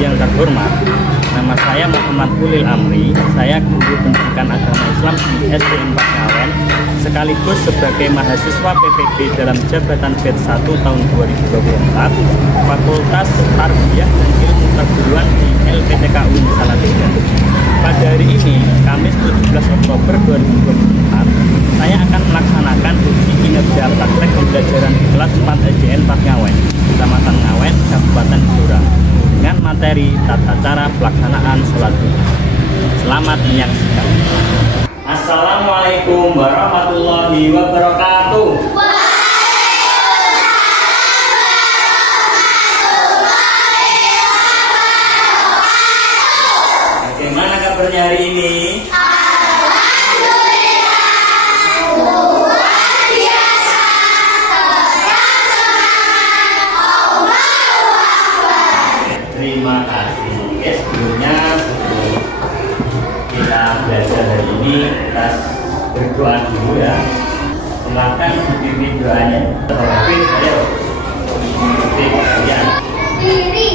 yang terhormat, nama saya Muhammad Ulil Amri. Saya guru pendidikan agama Islam di SDN Ngawen, sekaligus sebagai mahasiswa PPB dalam jabatan batch 1 tahun 2024, Fakultas Tarbiyah dan Ilmu Perguruan di LPTK UIN Salatiga. Pada hari ini, Kamis 17 Oktober 2024, saya akan melaksanakan uji kinerja praktek pembelajaran di kelas 4 SDN Ngawen, Kecamatan Ngawen, Kabupaten Blora, dengan materi tata cara pelaksanaan sholat Jumat. Selamat menyaksikan. Assalamualaikum warahmatullahi wabarakatuh. Bagaimana kabarnya hari ini? Terima kasih. Oke, sebelumnya kita belajar hari ini, kita berdoa dulu ya. Silakan dipimpin doanya. Terlebih saya diri.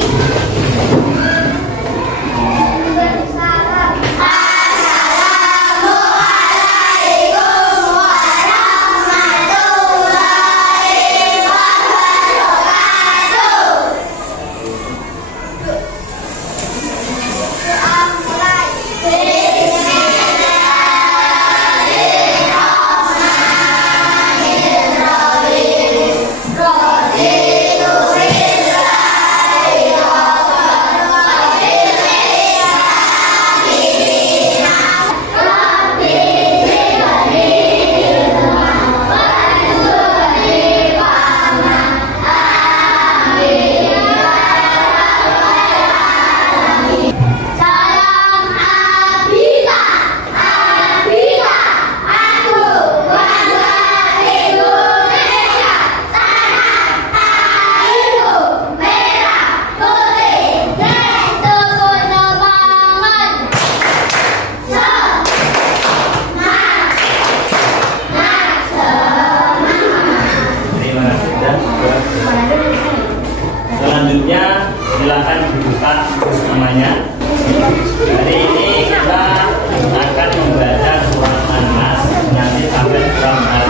Selanjutnya silakan dibuka namanya. Hari ini kita akan membaca surat An-Nas nanti sampai surat Al-Qur'an.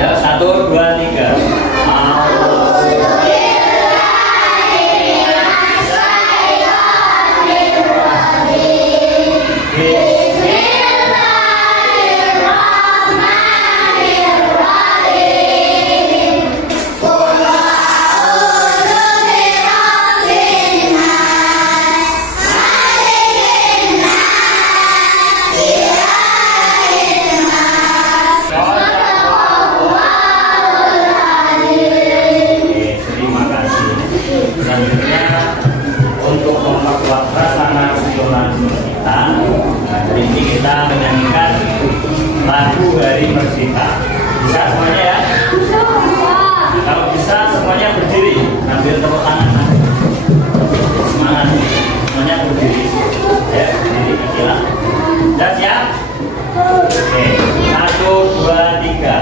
Ya, 1, 2, 3. Untuk memperkuat rasa nasionalisme kita, hari ini kita menyanyikan lagu Hari Merdeka. Bisa semuanya ya? Kalau bisa semuanya berdiri, ambil tepuk tangan. Semangat, semuanya berdiri. Ya, berdiri ikhlas. Sudah siap? Oke, 1, 2, 3.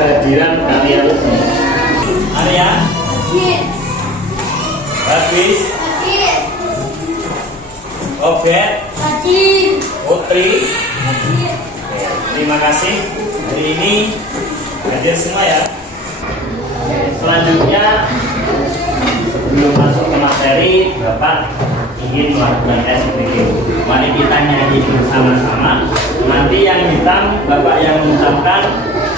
kehadiran kalian. Arya? Bagus. Obet. Putri. Terima kasih. Hari ini Hadir semua ya. Selanjutnya, sebelum masuk ke materi, Bapak ingin melakukan SPG. Mari kita nyanyi bersama-sama. Nanti yang hitam Bapak yang mengucapkan,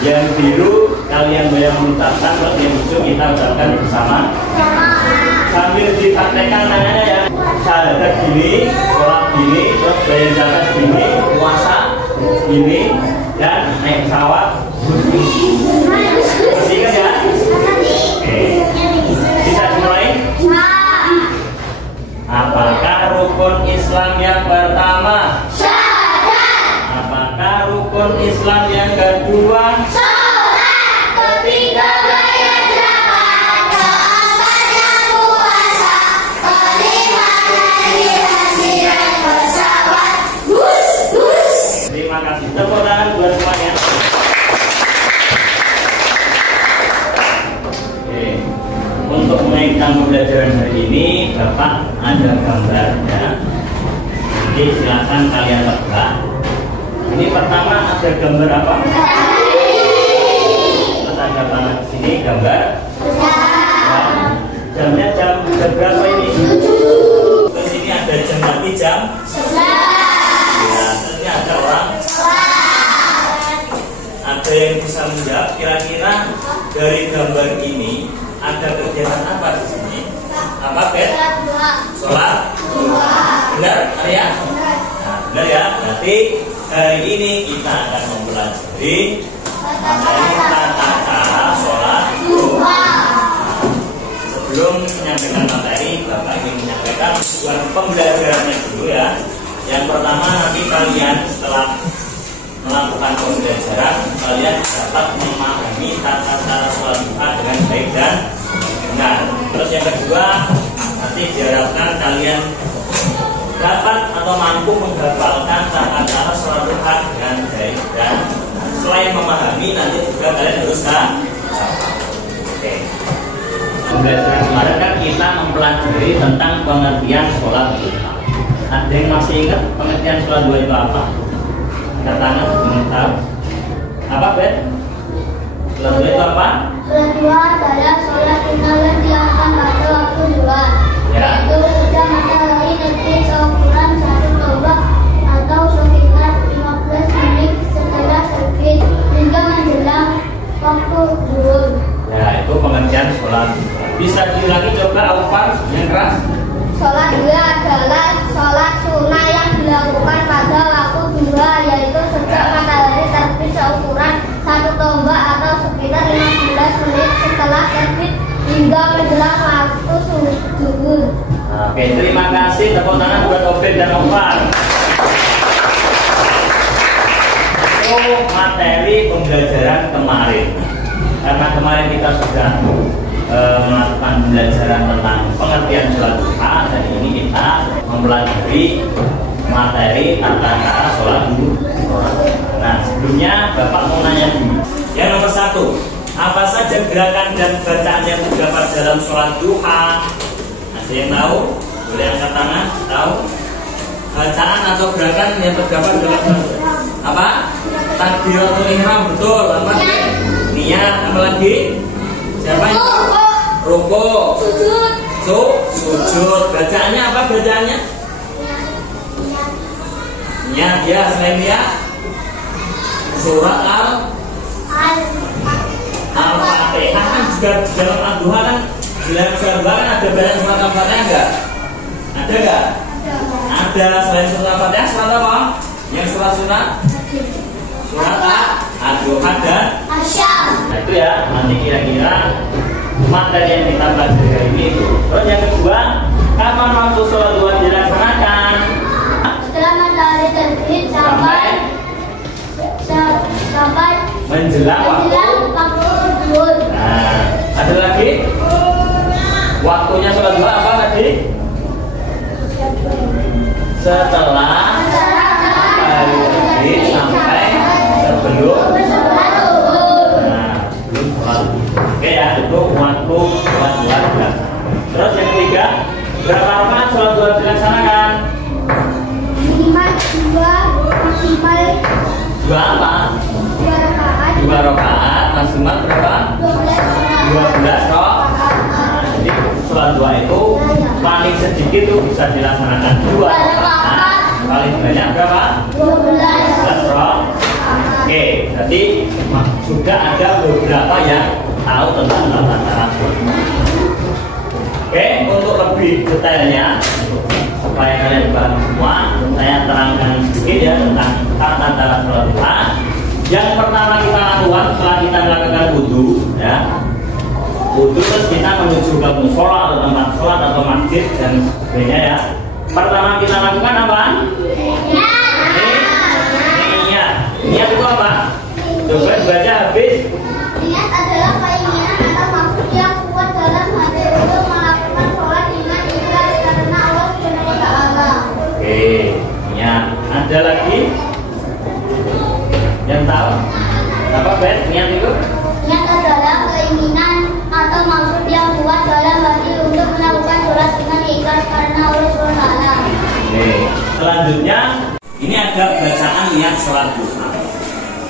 yang biru kalian yang mengucapkan, terus yang hijau kita ucapkan bersama. Sambil dipraktekkan tangannya ya. Syahadat gini, sholat gini, terus bayar zakat gini, puasa gini, dan naik pesawat. Bersih kan ya? Oke. Bisa dimulai? Apakah rukun Islam yang pertama? Syahadat. Apakah rukun Islam yang kedua? Sholat. Ketiga bayar zakat, keempat yang puasa, kelima haji dan pesawat. Terima kasih. Tepuk tangan buat semuanya. Oke. Untuk menaikkan pembelajaran hari ini, Bapak ada gambarnya. Nanti silakan kalian tebak. Ini pertama ada gambar apa? Terus ada tanah di sini gambar. Jamnya jam berapa ini? Terus ini ada jam nanti jam. Ya, terus ini ada orang. Ada yang bisa menjawab kira-kira dari gambar ini ada kegiatan apa di sini? Apa, Bet? Sholat. Benar, ya? Nah, benar ya. Berarti hari ini kita akan mempelajari materi tata cara sholat duha. Sebelum menyampaikan materi, Bapak ingin menyampaikan buat pembelajarannya dulu ya. Yang pertama, nanti kalian setelah melakukan pembelajaran, kalian dapat memahami tata cara sholat duha dengan baik dan benar. Terus yang kedua, nanti diharapkan kalian dapat atau mampu menghafalkan tata cara sholat duha dengan baik dan selain memahami, nanti juga kalian harus Oke. Pembelajaran kemarin kan kita mempelajari tentang pengertian sholat duha. Ada yang masih ingat pengertian sholat duha itu apa? Angkat tangan, tahu? Apa, Bet? Sholat duha itu apa? Sholat duha adalah sholat sunnah yang dilakukan pada waktu duha, yaitu sejak matahari terbit seukuran 1 tombak atau sekitar 15 menit setelah terbit hingga menjelang waktu zuhur. Ya, itu pengertian sholat. Bisa diulangi coba Aufar yang keras. Sholat duha adalah sholat sunnah yang dilakukan pada waktu duha, yaitu sejak matahari terbit seukuran 1 tombak atau sekitar 15 menit setelah terbit hingga menjelang waktu zuhur. Oke, terima kasih. Tepuk tangan buat Obed dan Aufar. Itu materi pembelajaran kemarin. Karena kemarin kita sudah melakukan pembelajaran tentang pengertian sholat duha, dan ini kita mempelajari materi tata cara sholat duha. Nah, sebelumnya Bapak mau nanya dulu. Yang nomor 1, apa saja gerakan dan bacaan yang terdapat dalam sholat duha? Ada yang tahu? Boleh angkat tangan. Tahu? Bacaan atau gerakan yang terdapat dalam sholat duha? Apa? Takbiratul ihram, betul. Apa? Niat. Apa lagi? Siapa yang ruko, sujud. Bacaannya apa bacaannya? Niat ya, selain niat surat Al-Fatihah kan juga dalam Al-Duha kan, dalam surat Al-Duha kan ada banyak surat Al-Fatihah enggak? Ada enggak? Ada. Selain surat Al-Fatihah surat apa? Yang surat surat Al-Duha dan Asyam. Nah itu ya, nanti kira-kira materi yang kita pelajari hari ini itu. Terus yang kedua, kapan waktu sholat duha dilaksanakan? Setelah matahari terbit sampai menjelang waktu zuhur. Nah, ada lagi? Waktunya sholat duha apa tadi? Setelah matahari terbit sampai sebelum oke ya, itu waktu sholat duha. Terus yang ketiga, berapa rakaat sholat duha dilaksanakan? Minimal 2, maksimal 2 apa? 2 rakaat. 2 rakaat, maksimal itu paling sedikit itu bisa dilaksanakan 2 rakaat. Paling banyak berapa? 12 rakaat. Oke, jadi sudah ada beberapa yang tahu tentang tata cara sholat. Oke, untuk lebih detailnya supaya kalian paham semua, saya terangkan sedikit ya tentang tata cara sholat duha. Yang pertama kita lakukan setelah kita melakukan wudhu, ya, wudhu terus kita menuju ke musola atau tempat sholat atau masjid dan sebagainya ya. Pertama kita lakukan apa? Niat itu apa? Coba baca habis. Niat adalah keinginan atau maksud yang kuat dalam hati untuk melakukan sholat dengan ikhlas karena Allah Subhanahu wa Ta'ala. Oke, niat. Ada lagi yang tahu? Apa Bet? Niat itu? Niat adalah keinginan atau maksud yang kuat dalam hati untuk melakukan sholat dengan ikhlas karena Allah Subhanahu wa Ta'ala. Oke. Selanjutnya ini ada bacaan niat sholat duha.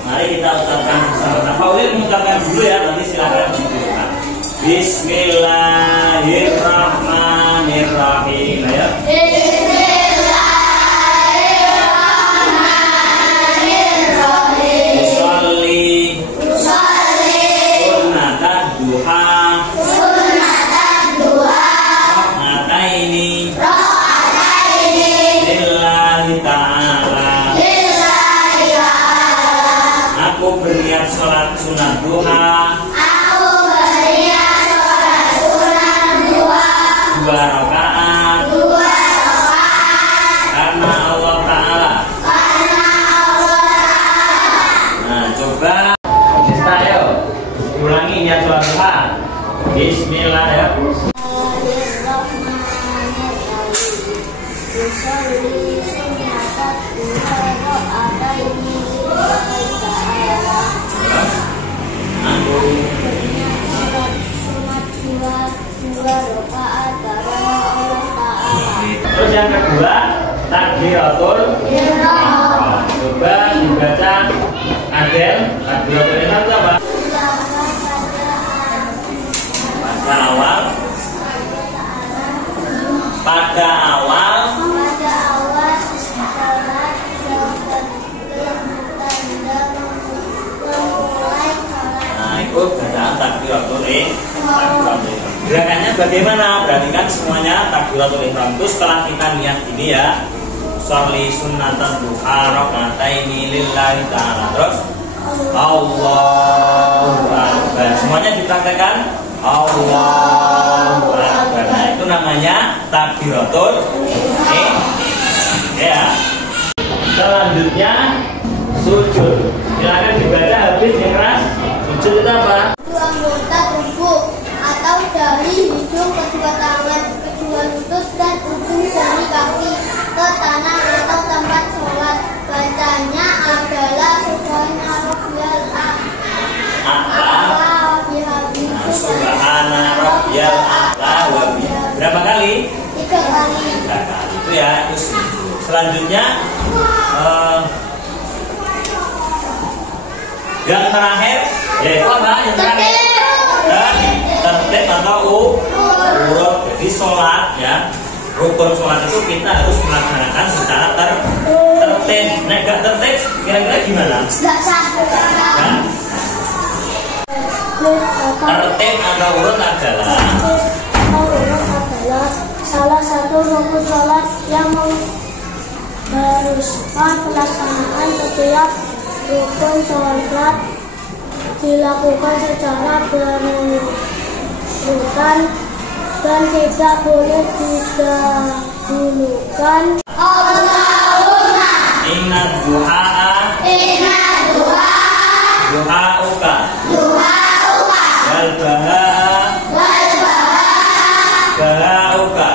Mari kita ucapkan bersama. Pak Ulil mengucapkan dulu ya, nanti silakan dibuka. Bismillahirrahmanirrahim. Ya. Bismillahirrahmanirrahim. Usolli sunnatad duha. Rakaataini. Lillahi ta'ala. Aku berniat sholat sunat duha. Aku berniat sholat sunat duha. 2 rakaat. 2 rakaat. Karena Allah Ta'ala. Karena Allah Ta'ala. Nah, coba Sista, ayo ulangi niat sholat duha. Bismillah ya. Terus yang kedua takbiratul ihram. Coba dibaca Adel. Takbiratul ihram itu apa? Pada awal. Pada awal. Nah, itu bacaan takbiratul ihram. Gerakannya bagaimana? Perhatikan semuanya. Takbiratul ihram itu setelah kita niat ini ya, sholli sunnatan duha rakaataini lillahi ta'ala. Terus Allahu Akbar. Semuanya dipraktekkan. Allahu Akbar. Nah, itu namanya takbiratul ihram. Ya. Selanjutnya sujud. Silakan dibaca habis yang keras. Sujud itu apa? Kedua anggota tubuh atau dari hidung, kedua tangan, kedua lutut dan ujung jari kaki ke tanah atau tempat sholat. Bacanya adalah Subhana Rabbiyal A'la wa bihamdihi. Subhana Rabbiyal A'la wa bihamdihi. Berapa kali? 3 kali. 3 kali. Itu ya. Terus selanjutnya yang terakhir yaitu apa? Yang terakhir tertib atau urut. Jadi sholat ya, rukun sholat itu kita harus melaksanakan secara tertib. Nah, gak tertib kira-kira gimana? Gak sah. Tertib atau urut adalah salah satu rukun sholat yang mengharuskan pelaksanaan setiap rukun sholat dilakukan secara berurutan dan tidak boleh didahulukan. Allahumma inna duha duhauka wal bahauka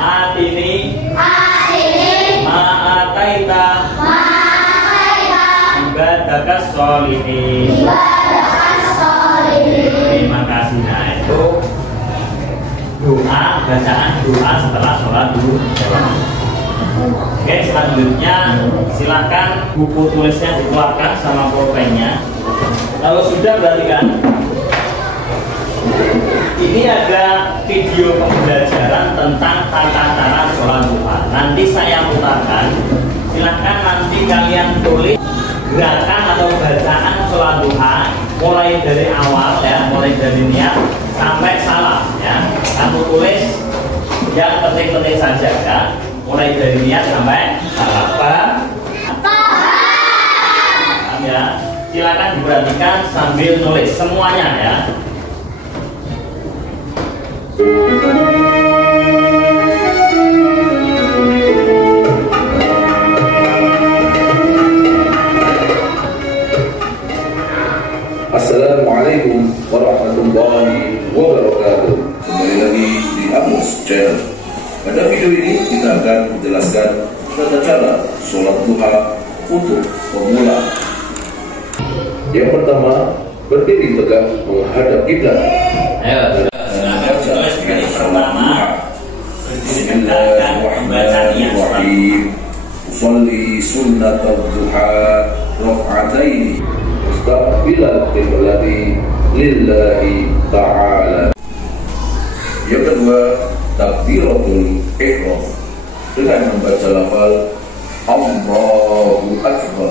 atini ma'ataita ibadakas sholihin. Terima kasih. Nah, itu doa, bacaan doa setelah sholat dulu. Oke, selanjutnya silakan buku tulisnya dikeluarkan sama pulpennya. Kalau sudah berarti kan ini ada video pembelajaran tentang tata cara sholat duha. Nanti saya putarkan. Silahkan nanti kalian tulis gerakan atau bacaan sholat duha mulai dari awal ya, mulai dari niat sampai salam ya. Kamu tulis yang penting-penting saja ya, mulai dari niat sampai salam. Paham? Paham ya. Silakan diperhatikan sambil nulis semuanya ya. Assalamualaikum warahmatullahi wabarakatuh. Kembali lagi di Amos Channel. Pada video ini kita akan menjelaskan tata cara sholat duha untuk pemula. Yang pertama, berdiri tegak menghadap kiblat. Ayo, silakan tulis dari pertama. Berdiri tegak dan membaca niat. Usolli sunnat duha raf'ataini mustaqbilal qiblati lillahi ta'ala. Yang kedua, takbiratul ihram dengan membaca lafal Allahu Akbar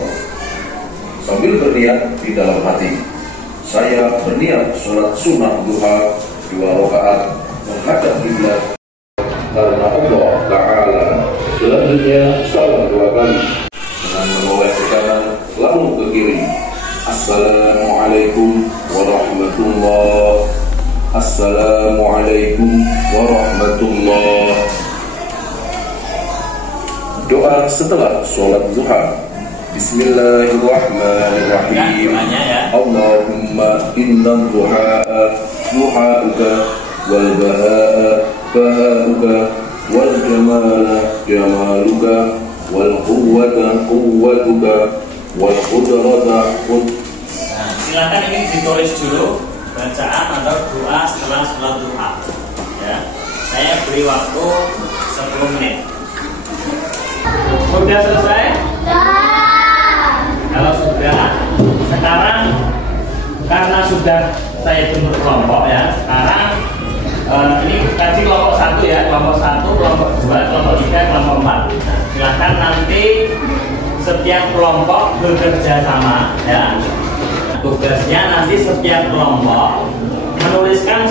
sambil berniat di dalam hati. Saya berniat sholat sunnah duha 2 rakaat menghadap kiblat karena Allah Ta'ala. Selanjutnya salam 2 kali dengan menoleh ke kanan lalu ke kiri. Assalamualaikum warahmatullahi. Assalamualaikum warahmatullahi. Doa setelah sholat duha. Bismillahirrahmanirrahim. Allahumma inna duha'a duha'uka wal baha'a baha'uka wal jamala jamaluka wal quwwata quwwatuka wal qudrata Nah, silakan ini ditulis dulu bacaan atau doa setelah sholat duha. Ya, saya beri waktu 10 menit. Sudah selesai? Kalau sudah, sekarang karena sudah saya jemput kelompok ya, sekarang ini kaji kelompok 1 ya, kelompok 1, kelompok 2, kelompok 3, kelompok 4. Nah, silahkan nanti setiap kelompok bekerja sama ya. Tugasnya nanti setiap kelompok menuliskan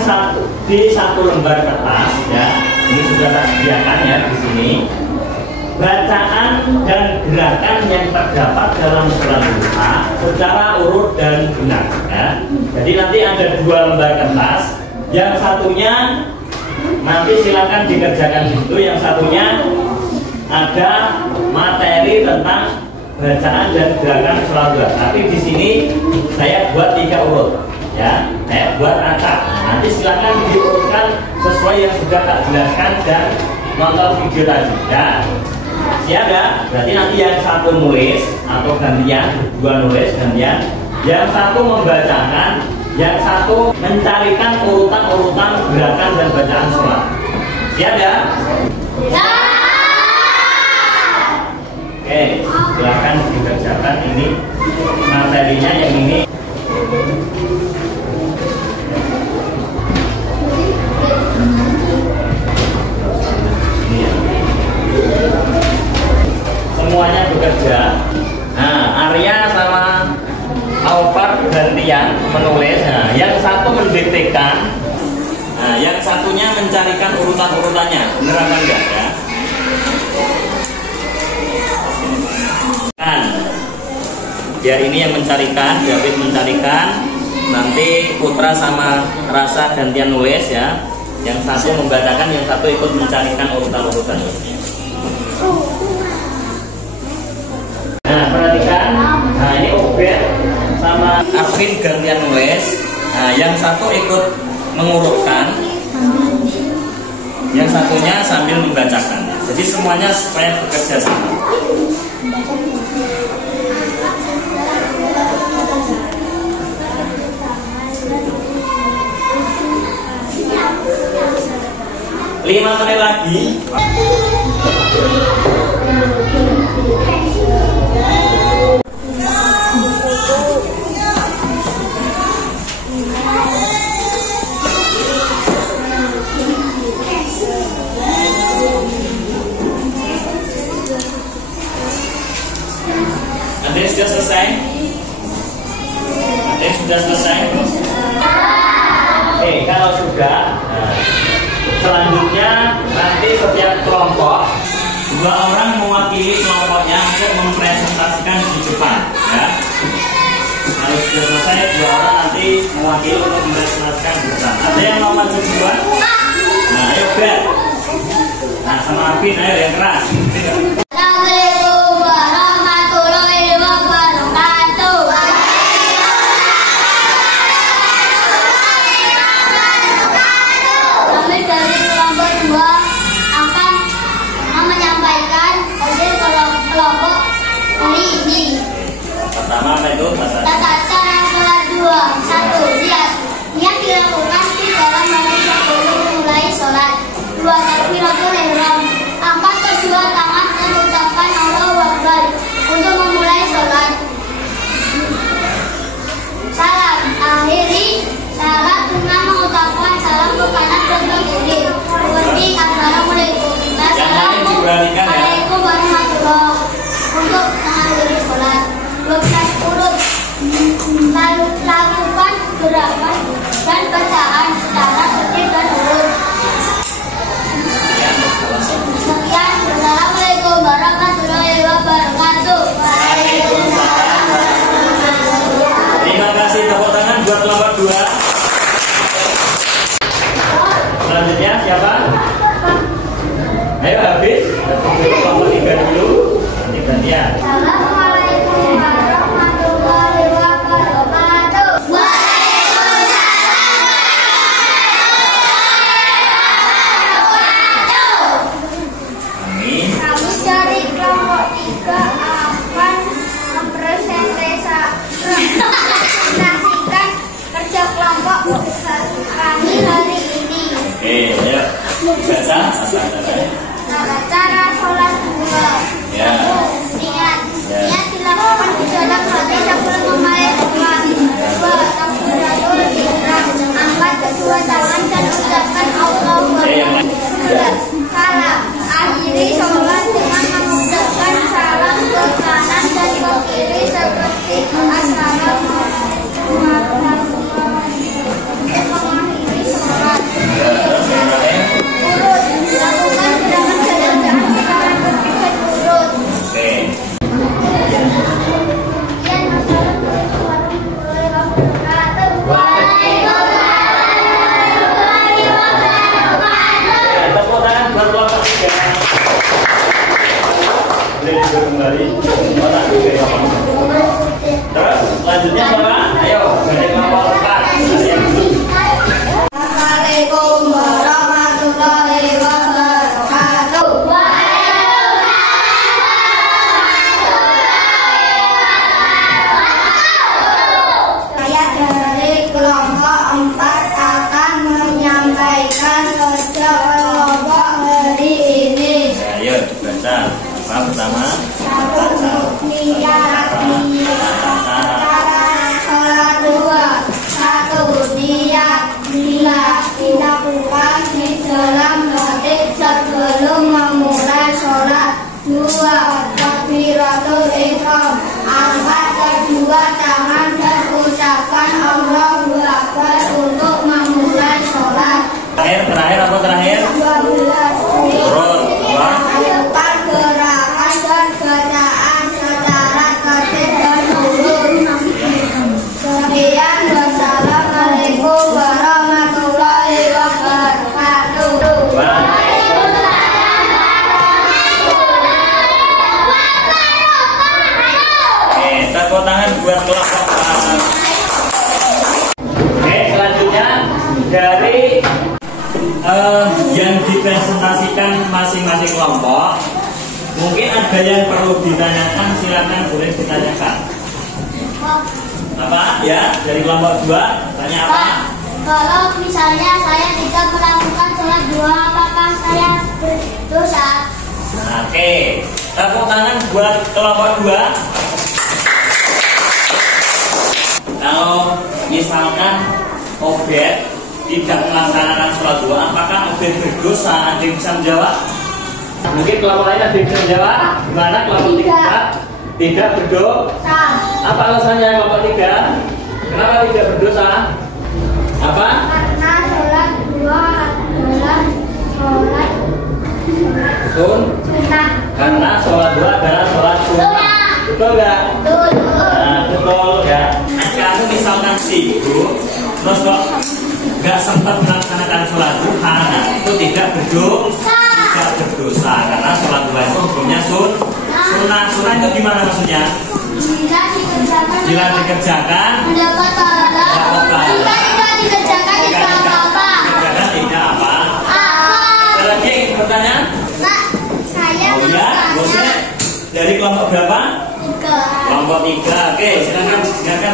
di satu lembar kertas ya. Ini sudah saya sediakan ya di sini. Bacaan dan gerakan yang terdapat dalam sholat duha secara urut dan benar ya. Jadi nanti ada 2 lembar kertas. Yang satunya nanti silakan dikerjakan di situ. Yang satunya ada materi tentang bacaan dan gerakan sholat duha. Tapi di sini saya buat 3 urut ya. Saya buat acak. Nanti silakan diurutkan sesuai yang sudah tak jelaskan dan nonton video tadi ya. Siap ya? Berarti nanti yang satu nulis atau gantian, 2 nulis gantian, yang satu membacakan, yang satu mencarikan urutan-urutan gerakan dan bacaan sholat. Siap ya? Oke, silahkan dikerjakan ini materinya yang ini. Semuanya bekerja. Nah, Arya sama Alvar gantian menulis. Nah, yang satu mendiktekan. Nah, yang satunya mencarikan urutan-urutannya. Bener apa enggak ya? Kan. Biar ini yang mencarikan, David mencarikan. Nanti Putra sama Rasa gantian nulis ya. Yang satu membacakan, yang satu ikut mencarikan urutan-urutannya. Nah, perhatikan. Nah, ini Obed sama Arvin gantian nulis. Nah, yang satu ikut mengurutkan, yang satunya sambil membacakan. Jadi semuanya supaya bekerja sama. Lima menit lagi. Ada yang sudah selesai? Ada yang sudah selesai? Oke, kalau sudah, selanjutnya nanti setiap kelompok 2 orang mewakili kelompoknya untuk mempresentasikan di depan, ya. Kalau sudah selesai, 2 orang nanti mewakili untuk mempresentasikan di depan. Ada yang mau maju duluan? Nah, ayo Brad. Nah, sama Arvin, ayo yang keras. Assalamualaikum warahmatullahi wabarakatuh. Kami dari kelompok 2 akan menyampaikan hasil kelompok hari ini. Pertama apa itu? Tata cara sholat 2. 1. Lihat. Niat dilakukan di dalam hati sebelum memulai sholat. 2. Takbiratul ihram. Angkat kedua tangan dan ucapkan Allahu Akbar untuk memulai sholat. Salam. Akhiri salat dengan mengucapkan salam ke kanan dan ke kiri. Seperti Assalamualaikum. Assalamualaikum warahmatullahi wabarakatuh. Untuk mengakhiri sholat. 12 urut. Lakukan gerakan dan bacaan secara tertib dan urut. Sekian. Assalamualaikum warahmatullahi wabarakatuh. Waalaikumsalam warahmatullahi wabarakatuh. Terima kasih, tepuk tangan buat kelompok 2. Selanjutnya siapa? Ayo habis. Kelompok 3 dulu. Nanti gantian. Assalamualaikum warahmatullahi wabarakatuh. Amin. Kami dari kelompok 3 akan mempresentasikan kerja kelompok kami hari ini. Oke, ayo. Baca. Tata cara sholat 2. Ya. Niat. Niat dilakukan di dalam hati sebelum memulai sholat. 2. Takbiratul ihram. Angkat kedua tangan dan ucapkan Allahu Akbar. 3. Salam. Akhiri sholat dengan mengucapkan salam ke kanan dan ke kiri seperti Assalamualaikum warahmatullahi wabarakatuh. Mengakhiri sholat. Urut. Lakukan gerakan jalan-jalan secara tertib dan urut. Oke. Sekian, Assalamualaikum warahmatullahi wabarakatuh. Tepuk tangan buat kelompok 3. Boleh duduk kembali. Otak juga ya. Terus selanjutnya siapa? Ayo, dari kelompok 4. Assalamualaikum warahmatullahi wabarakatuh. Saya dari kelompok 4 akan menyampaikan kerja kelompok hari ini. Ayo baca. Apa pertama? Niat sholat 2. 1. Niat dilakukan di dalam hati sebelum memulai sholat. 2. Takbiratul ihram. Angkat kedua tangan dan ucapkan Allahu Akbar untuk memulai sholat. Terakhir apa terakhir? 12. Urut. Lakukan gerakan dan bacaan secara tertib dan urut. Sekian, wassalamualaikum warahmatullahi wabarakatuh. Oke, tepuk tangan buat kelompok 4. Oke, selanjutnya dari yang dipresentasikan masing-masing kelompok, mungkin ada yang perlu ditanyakan, silakan boleh ditanyakan. Apa ya dari kelompok 2 tanya apa? Kalau misalnya saya tidak melakukan sholat 2, apakah saya berdosa? Oke, tepuk tangan buat kelompok 2. Kalau misalkan Obed tidak melaksanakan sholat 2, apakah Obed berdosa? Ada yang bisa menjawab? Mungkin kelompok lain ada yang bisa menjawab? Gimana kelompok 3? Tidak berdosa. Apa alasannya kelompok 3? Kenapa tidak berdosa? Apa? Karena sholat dua adalah sholat sunnah. Karena sholat dua adalah sholat sunnah. Betul nggak? Betul. Nah, betul ya. Kamu misalkan sibuk, terus kok nggak sempat melaksanakan sholat duha, nah, itu tidak berdosa. Tidak berdosa karena sholat duha itu hukumnya sunnah. Sunnah itu gimana maksudnya? Bila dikerjakan mendapat pahala. Jika tidak dikerjakan tidak apa-apa. Dikerjakan tidak apa? Ada lagi yang ingin bertanya? Pak, saya Oh mau iya, tanya. bosnya dari kelompok berapa? 3. Kelompok 3. Oke, silakan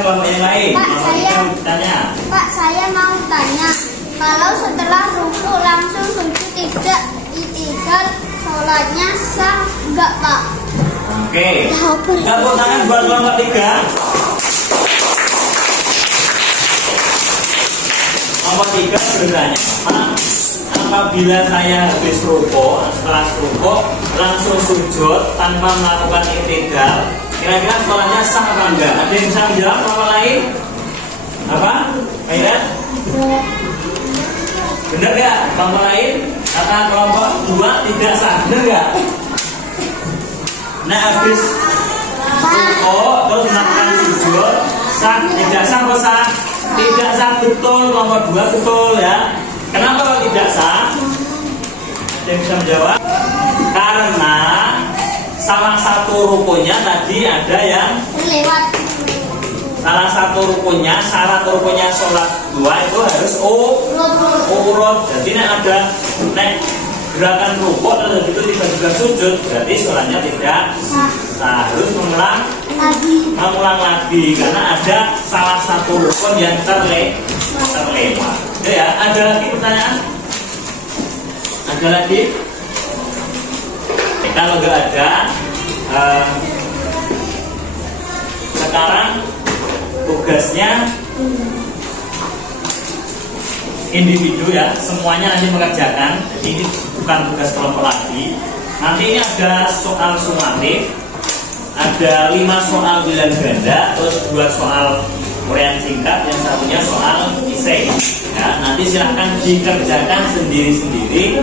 kelompok yang lain. Pak, Kelompok saya 3 bertanya. Pak, saya mau tanya. Kalau setelah ruku langsung sujud tidak i'tidal, sholatnya sah enggak, Pak? Oke. Tepuk tangan buat kelompok 3. Kelompok 3 bertanya, apabila saya habis ruko, setelah ruko langsung sujud tanpa melakukan i'tidal, kira-kira sholatnya sah apa enggak? Ada yang bisa menjawab? Kelompok lain? Apa? Kira? Benar nggak? Kelompok lain? Kata kelompok 2 tidak sah, benar nggak? Nah, habis ruko terus melakukan sujud, sah? Tidak sah apa sah? Tidak sah, betul. Kelompok 2 betul ya. Kenapa kalau tidak sah? Ada yang bisa menjawab? Karena salah satu rukunnya tadi ada yang Lewat. salah satu rukunnya, syarat rukunnya sholat dua itu harus urut. Jadi ada gerakan rukuk dan begitu tiba-tiba sujud, berarti sholatnya tidak sah, harus mengulang lagi karena ada salah satu rukun yang terlewat. Ya, ada lagi pertanyaan? Ada lagi? Kalau nggak ada, sekarang tugasnya individu ya, semuanya nanti mengerjakan. Jadi ini bukan tugas kelompok lagi. Nanti ini ada soal sumatif, ada 5 soal pilihan ganda, terus 2 soal uraian singkat, yang satunya soal esai. Ya, nanti silahkan dikerjakan sendiri-sendiri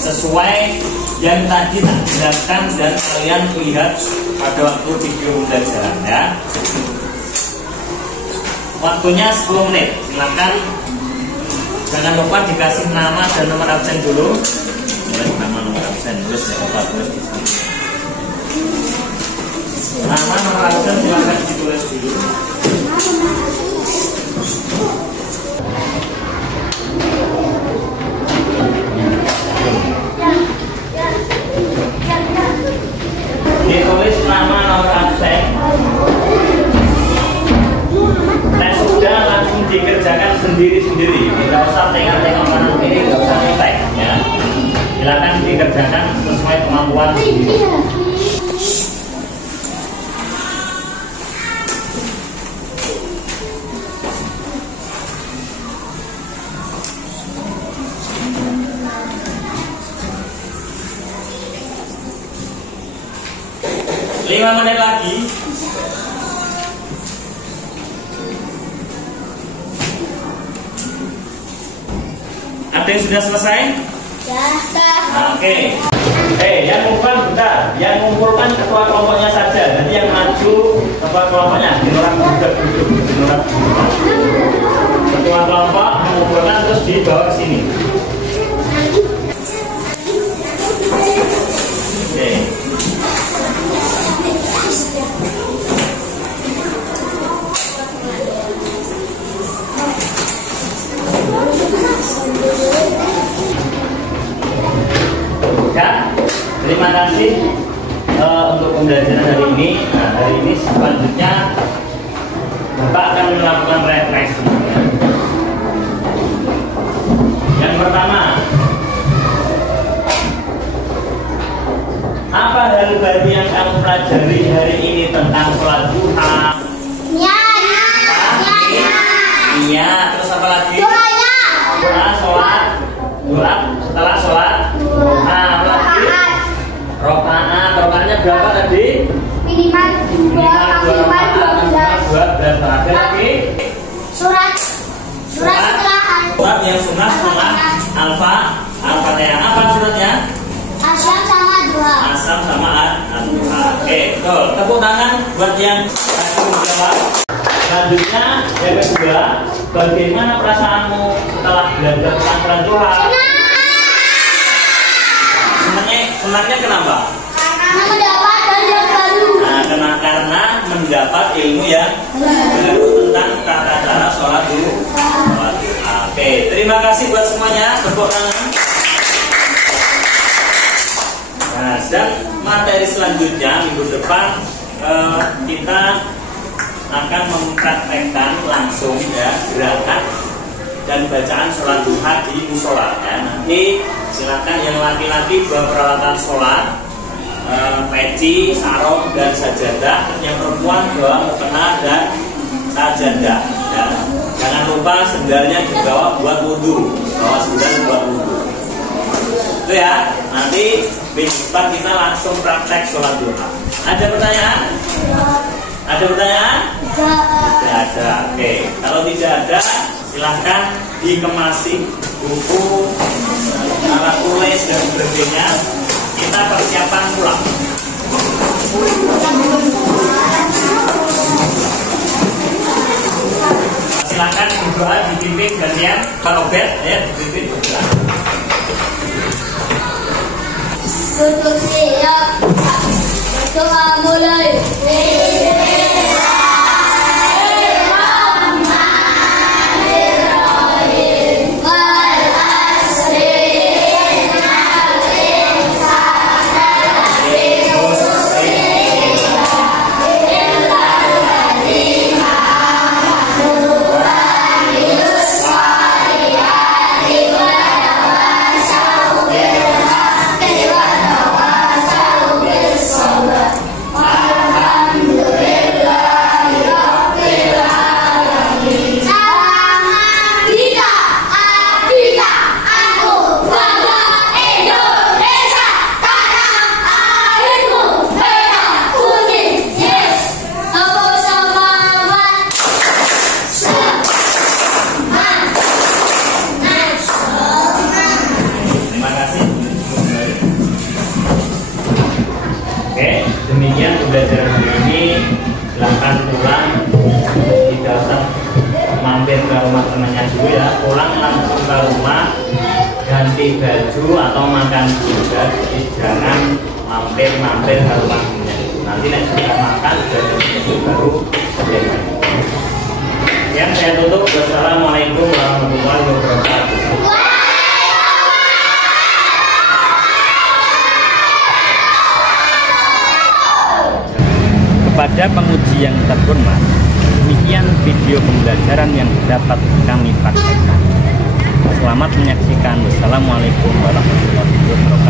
sesuai yang tadi tak jelaskan dan kalian lihat pada waktu video pembelajaran ya. Waktunya 10 menit. Silakan. Jangan lupa dikasih nama dan nomor absen dulu. Nama nomor absen terus ya, Pak. Nama nomor absen silakan ditulis dulu. Ditulis nama nomor absen. Nah, sudah langsung dikerjakan sendiri-sendiri. Tidak usah tengok-tengok kanan kiri, tidak usah ngetek ya. Silakan dikerjakan sesuai kemampuan sendiri. Lima menit lagi. Ada yang sudah selesai? Ya, Oke. Yang ngumpulkan bentar. Yang ngumpulkan ketua kelompoknya saja. Nanti yang maju ketua kelompoknya. Orang duduk. Ketua kelompok mengumpulkan terus dibawa ke sini. Oke. Ya, terima kasih untuk pembelajaran hari ini. Nah, hari ini selanjutnya Bapak akan melakukan refleksi. Yang pertama, apa hal baru yang kamu pelajari hari ini tentang sholat duha? Iya, terus apa lagi? Doa setelah sholat. Nah, apa lagi? Rokaatnya berapa tadi? Minimal Al-Fatihah. Apa suratnya? Asyam sama duha. Asam sama Ad-Duha. Oke, betul. Tepuk tangan buat yang berhasil menjawab. Selanjutnya yang kedua, bagaimana perasaanmu setelah belajar tentang sholat duha? Senangnya kenapa? Karena mendapat belajar baru. Nah, karena mendapat ilmu yang baru tentang tata cara sholat duha. Oke, terima kasih buat semuanya. Tepuk tangan. Nah, dan materi selanjutnya minggu depan kita akan mempraktekkan langsung ya gerakan dan bacaan sholat duha di musola. Ya, nanti silakan yang laki-laki bawa peralatan sholat, peci, sarung dan sajadah. Yang perempuan bawa mukena dan sajadah. Ya. Jangan lupa sendalnya dibawa buat wudhu. Bawa sendal buat wudhu. Itu ya. Nanti minggu depan kita langsung praktek sholat duha. Ada pertanyaan? Ada pertanyaan? Tidak ada. Oke. Kalau tidak ada, silahkan dikemasi buku, alat tulis dan sebagainya. Kita persiapan pulang. Silahkan berdoa dipimpin gantian Pak Robert ya, dipimpin berdoa. Untuk siap. Berdoa mulai. Demikian pembelajaran hari ini. Silahkan pulang, tidak usah mampir ke rumah temannya dulu ya. Pulang langsung ke rumah, ganti baju atau makan juga. Jadi jangan mampir ke rumah temannya dulu. Nanti sudah makan sudah baru jalan. Yang saya tutup. Wassalamualaikum warahmatullahi wabarakatuh. Kepada penguji yang terhormat, demikian video pembelajaran yang dapat kami praktekkan. Selamat menyaksikan. Wassalamualaikum warahmatullahi wabarakatuh.